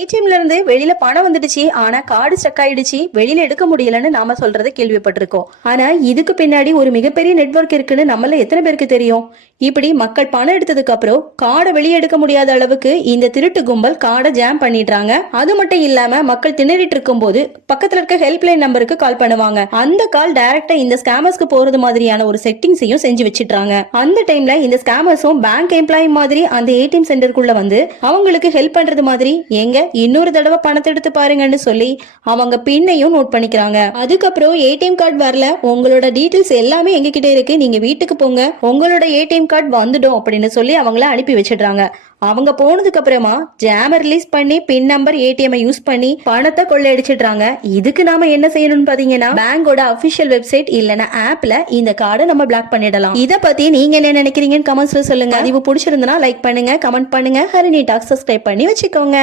ஏடிஎம்ல இருந்து வெளியில பணம் வந்துடுச்சு, ஆனா கார்டு ஸ்டக் ஆயிடுச்சு, வெளியில எடுக்க முடியலன்னு நாம சொல்றதை கேள்விப்பட்டிருக்கோம். ஆனா இதுக்கு பின்னாடி ஒரு மிகப்பெரிய நெட்வொர்க் இருக்குன்னு நம்மள எத்தனை பேருக்கு தெரியும்? இப்படி மக்கள் பணம் எடுத்ததுக்கு அப்புறம் கார்டை வெளியே எடுக்க முடியாத அளவுக்கு இந்த திருட்டு கும்பல் கார்டை ஜாம் பண்ணிடுறாங்க. அது மட்டும் இல்லாம மக்கள் திணறிட்டு இருக்கும் போது பக்கத்துல இருக்க ஹெல்ப்லைன் நம்பருக்கு கால் பண்ணுவாங்க. அந்த கால் டைரக்டா இந்த ஸ்கேமர்ஸ்க்கு போறது மாதிரியான ஒரு செட்டிங்ஸையும் செஞ்சு வச்சிட்டாங்க. அந்த டைம்ல இந்த ஸ்கேமர்ஸும் பேங்க் எம்ப்ளாயி மாதிரி அந்த ஏடிஎம் சென்டருக்குள்ள வந்து அவங்களுக்கு ஹெல்ப் பண்றது மாதிரி எங்க இன்னொரு தடவை பணத்தை எடுத்து பாருங்கன்னு சொல்லி அவங்க பின்னையும் நோட் பண்ணிக்கிறாங்க. அதுக்கப்புறம் ஏடிஎம் கார்டு வரல, உங்களோட டீடைல்ஸ் எல்லாமே எங்க கிட்ட இருக்கு, நீங்க வீட்டுக்கு போங்க, உங்களோட ஏடிஎம் கார்டு வந்துடும் அப்படின்னு சொல்லி அவங்கள அனுப்பி வச்சிடுறாங்க. அவங்க போனதுக்கு அப்புறமா ஜாமர் ரிலீஸ் பண்ணி பின் நம்பர் ஏடிஎம் யூஸ் பண்ணி பணத்தை கொள்ளையடிச்சிடுறாங்க. இதுக்கு நாம என்ன செய்யணும்னு பாத்தீங்கன்னா பேங்கோட அபிஷியல் வெப்சைட் இல்லனா ஆப்ல இந்த கார்டை நம்ம பிளாக் பண்ணிடலாம். இத பத்தி நீங்க என்ன நினைக்கிறீங்கன்னு கமெண்ட்ஸ்ல சொல்லுங்க. பதிவு பிடிச்சிருந்தனா லைக் பண்ணுங்க, கமெண்ட் பண்ணுங்க. ஹரிணி டாக் சப்ஸ்கிரைப் பண்ணி வச்சுக்கோங்க.